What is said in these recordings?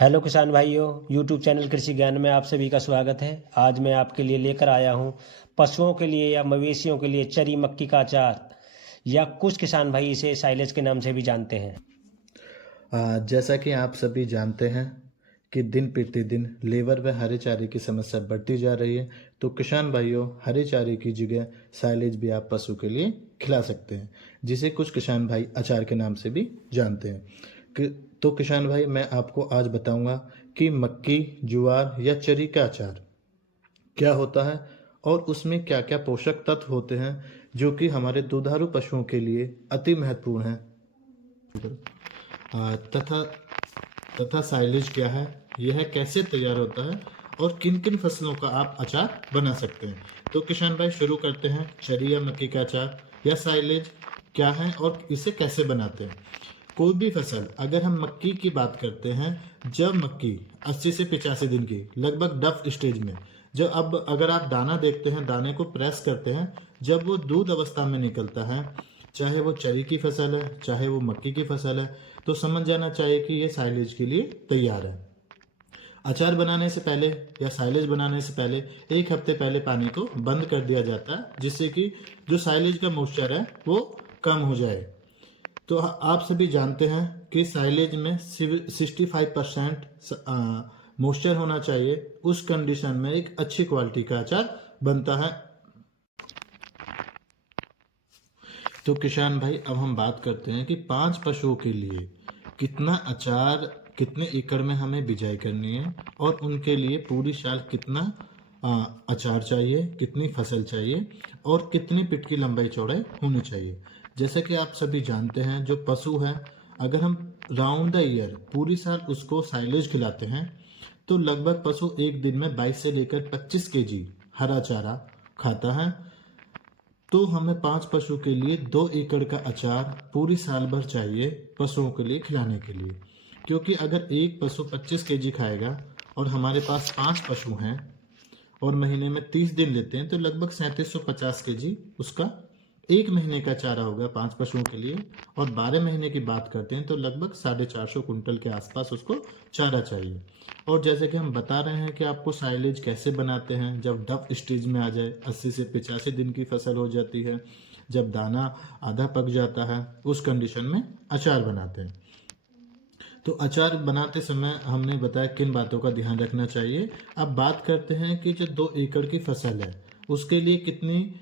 Hello किसान भाइयों, YouTube channel कृषि ज्ञान में आप सभी का स्वागत है। आज मैं आपके लिए लेकर आया हूँ पशुओं के लिए या मवेशियों के लिए चरी मक्की का अचार, या कुछ किसान भाई इसे साइलेज के नाम से भी जानते हैं। जैसा कि आप सभी जानते हैं कि दिन प्रतिदिन लेबर व हरे चारे की समस्या बढ़ती जा रही है, तो किसान भाइयों हरे चारे की जगह साइलेज भी आप पशु के लिए खिला सकते हैं, जिसे कुछ किसान भाई अचार के नाम से भी जानते हैं। तो किसान भाई मैं आपको आज बताऊंगा कि मक्की, ज्वार या चरी का अचार क्या होता है और उसमें क्या क्या पोषक तत्व होते हैं जो कि हमारे दुधारू पशुओं के लिए अति महत्वपूर्ण है। तथा तथा साइलेज क्या है, यह कैसे तैयार होता है और किन किन फसलों का आप अचार बना सकते हैं। तो किसान भाई शुरू करते हैं। चरी या मक्की का अचार या साइलेज क्या है और इसे कैसे बनाते हैं। कोई भी फसल, अगर हम मक्की की बात करते हैं, जब मक्की 80 से 85 दिन की लगभग डफ स्टेज में, जब अब अगर आप दाना देखते हैं, दाने को प्रेस करते हैं, जब वो दूध अवस्था में निकलता है, चाहे वो चरी की फसल है चाहे वो मक्की की फसल है, तो समझ जाना चाहिए कि ये साइलेज के लिए तैयार है। अचार बनाने से पहले या साइलेज बनाने से पहले 1 हफ्ते पहले पानी को बंद कर दिया जाता है, जिससे कि जो साइलेज का मॉइस्चर है वो कम हो जाए। तो आप सभी जानते हैं कि साइलेज में 65% मॉइस्चर होना चाहिए। उस कंडीशन में एक अच्छी क्वालिटी का अचार बनता है। तो किसान भाई अब हम बात करते हैं कि 5 पशुओं के लिए कितना अचार, कितने एकड़ में हमें बिजाई करनी है और उनके लिए पूरी साल कितना अचार चाहिए, कितनी फसल चाहिए और कितनी पिट की लंबाई चौड़ाई होनी चाहिए। जैसे कि आप सभी जानते हैं, जो पशु है, अगर हम राउंड द ईयर पूरी साल उसको साइलेज खिलाते हैं, तो लगभग पशु एक दिन में 22 से लेकर 25 केजी हरा चारा खाता है। तो हमें 5 पशु के लिए 2 एकड़ का अचार पूरी साल भर चाहिए पशुओं के लिए खिलाने के लिए। क्योंकि अगर एक पशु 25 केजी खाएगा और हमारे पास 5 पशु हैं और महीने में 30 दिन लेते हैं, तो लगभग 3750 केजी उसका एक महीने का चारा होगा 5 पशुओं के लिए। और 12 महीने की बात करते हैं तो लगभग 450 कुंटल के आसपास उसको चारा चाहिए। और जैसे कि हम बता रहे हैं कि आपको साइलेज कैसे बनाते हैं, जब डफ स्टेज में आ जाए, 80 से 85 दिन की फसल हो जाती है, जब दाना आधा पक जाता है, उस कंडीशन में अचार बनाते हैं। तो अचार बनाते समय हमने बताया किन बातों का ध्यान रखना चाहिए। अब बात करते हैं कि जो 2 एकड़ की फसल है उसके लिए कितनी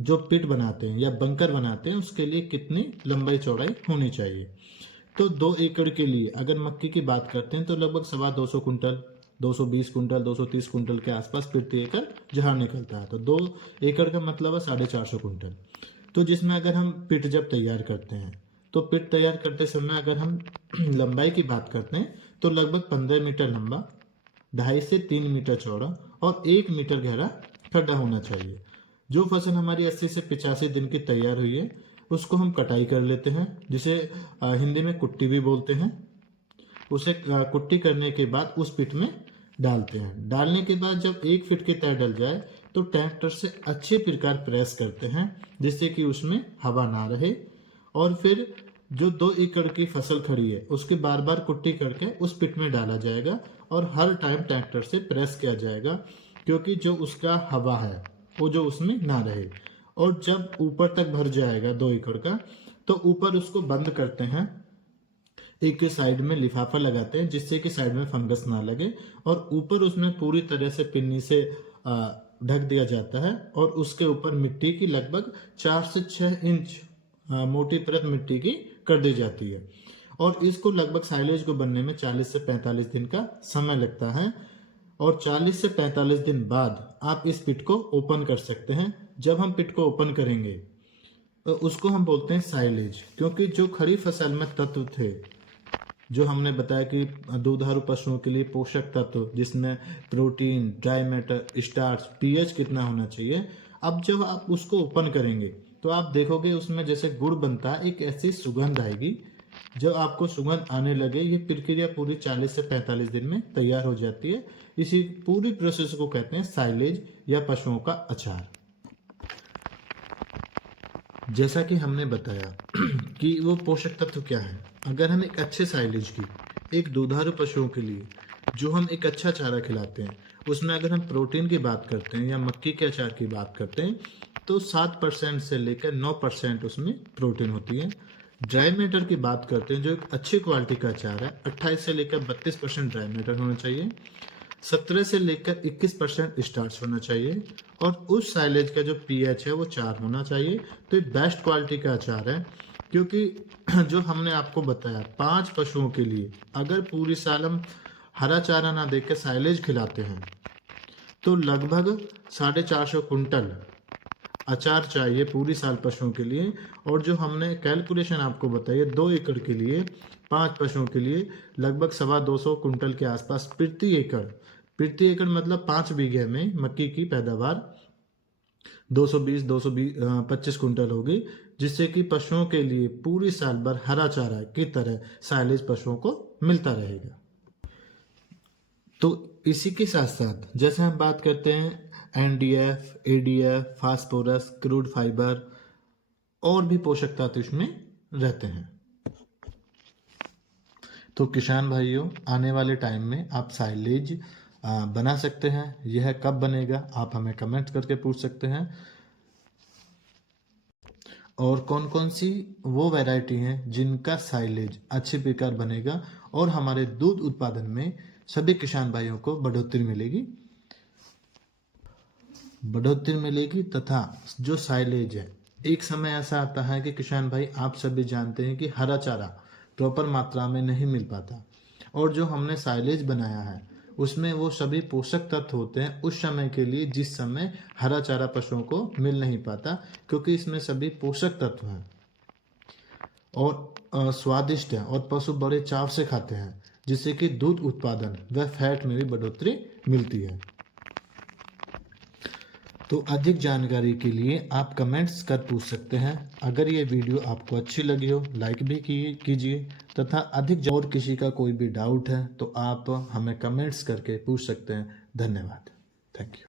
जो पिट बनाते हैं या बंकर बनाते हैं उसके लिए कितनी लंबाई चौड़ाई होनी चाहिए। तो 2 एकड़ के लिए अगर मक्की की बात करते हैं तो लगभग 225 कुंटल, 220 कुंटल, 230 कुंटल के आसपास प्रति एकड़ जहां निकलता है। तो 2 एकड़ का मतलब है 450 कुंटल। तो जिसमें अगर हम पिट जब तैयार करते हैं, तो पिट तैयार करते समय अगर हम लंबाई की बात करते हैं तो लगभग 15 मीटर लंबा, 2.5 से 3 मीटर चौड़ा और 1 मीटर गहरा खड्डा होना चाहिए। जो फसल हमारी 80 से 85 दिन की तैयार हुई है उसको हम कटाई कर लेते हैं, जिसे हिंदी में कुट्टी भी बोलते हैं। उसे कुट्टी करने के बाद उस पिट में डालते हैं। डालने के बाद जब 1 फीट की तय डल जाए तो ट्रैक्टर से अच्छे प्रकार प्रेस करते हैं, जिससे कि उसमें हवा ना रहे। और फिर जो 2 एकड़ की फसल खड़ी है उसके बार बार कुट्टी करके उस पिट में डाला जाएगा और हर टाइम ट्रैक्टर से प्रेस किया जाएगा, क्योंकि जो उसका हवा है वो जो उसमें ना रहे। और जब ऊपर तक भर जाएगा 2 एकड़ का, तो ऊपर उसको बंद करते हैं, एक साइड में लिफाफा लगाते हैं जिससे कि साइड में फंगस ना लगे, और ऊपर उसमें पूरी तरह से पिन्नी से ढक दिया जाता है। और उसके ऊपर मिट्टी की लगभग 4 से 6 इंच मोटी परत मिट्टी की कर दी जाती है। और इसको लगभग साइलेज को बनने में 40 से 45 दिन का समय लगता है। और 40 से 45 दिन बाद आप इस पिट को ओपन कर सकते हैं। जब हम पिट को ओपन करेंगे तो उसको हम बोलते हैं साइलेज, क्योंकि जो खड़ी फसल में तत्व थे, जो हमने बताया कि दुधारू पशुओं के लिए पोषक तत्व जिसमें protein, dry matter, starch, pH कितना होना चाहिए, अब जब आप उसको ओपन करेंगे तो आप देखोगे उसमें जैसे गुड़ बनता है, एक ऐसी सुगंध आएगी। जब आपको सुगंध आने लगे, ये प्रक्रिया पूरी 40 से 45 दिन में तैयार हो जाती है। इसी पूरी प्रोसेस को कहते हैं साइलेज या पशुओं का अचार। जैसा कि हमने बताया कि वो पोषक तत्व क्या है। अगर हम एक अच्छे साइलेज की एक दुधारू पशुओं के लिए जो हम एक अच्छा चारा खिलाते हैं, उसमें अगर हम प्रोटीन की बात करते हैं या मक्की के अचार की बात करते हैं, तो 7% से लेकर 9% उसमें प्रोटीन होती है। ड्राई मैटर की बात करते हैं, जो एक अच्छी क्वालिटी का अचार है, 28 से लेकर 32% ड्राई मैटर होना चाहिए, 17 से लेकर 21% स्टार्च होना चाहिए, और उस साइलेज का जो पीएच है वो 4 होना चाहिए। तो ये बेस्ट क्वालिटी का अचार है, क्योंकि जो हमने आपको बताया 5 पशुओं के लिए अगर पूरी साल हम हरा चारा ना देकर साइलेज खिलाते हैं तो लगभग 450 कुंटल अचार चाहिए पूरी साल पशुओं के लिए। और जो हमने कैलकुलेशन आपको बताई है 2 एकड़ के लिए 5 पशुओं के लिए लगभग 250 कुंटल के आसपास प्रति एकड़ मतलब 5 बीघे में मक्की की पैदावार 25 कुंटल होगी, जिससे कि पशुओं के लिए पूरी साल भर हरा चारा की तरह साइलेज पशुओं को मिलता रहेगा। तो इसी के साथ साथ जैसे हम बात करते हैं NDF, ADF, phosphorus, crude fibre और भी पोषक तत्व इसमें रहते हैं। तो किसान भाइयों, आने वाले टाइम में आप साइलेज बना सकते हैं। यह कब बनेगा आप हमें कमेंट करके पूछ सकते हैं। और कौन कौन सी वो वैरायटी हैं जिनका साइलेज अच्छे प्रकार बनेगा और हमारे दूध उत्पादन में सभी किसान भाइयों को बढ़ोतरी मिलेगी तथा जो साइलेज है, एक समय ऐसा आता है कि किसान भाई आप सभी जानते हैं कि हरा चारा प्रॉपर मात्रा में नहीं मिल पाता, और जो हमने साइलेज बनाया है उसमें वो सभी पोषक तत्व होते हैं उस समय के लिए जिस समय हरा चारा पशुओं को मिल नहीं पाता, क्योंकि इसमें सभी पोषक तत्व हैं और स्वादिष्ट है और पशु बड़े चाव से खाते हैं, जिससे कि दूध उत्पादन व फैट में भी बढ़ोतरी मिलती है। तो अधिक जानकारी के लिए आप कमेंट्स कर पूछ सकते हैं। अगर ये वीडियो आपको अच्छी लगी हो लाइक भी कीजिए तथा अधिक और किसी का कोई भी डाउट है तो आप हमें कमेंट्स करके पूछ सकते हैं। धन्यवाद। Thank you.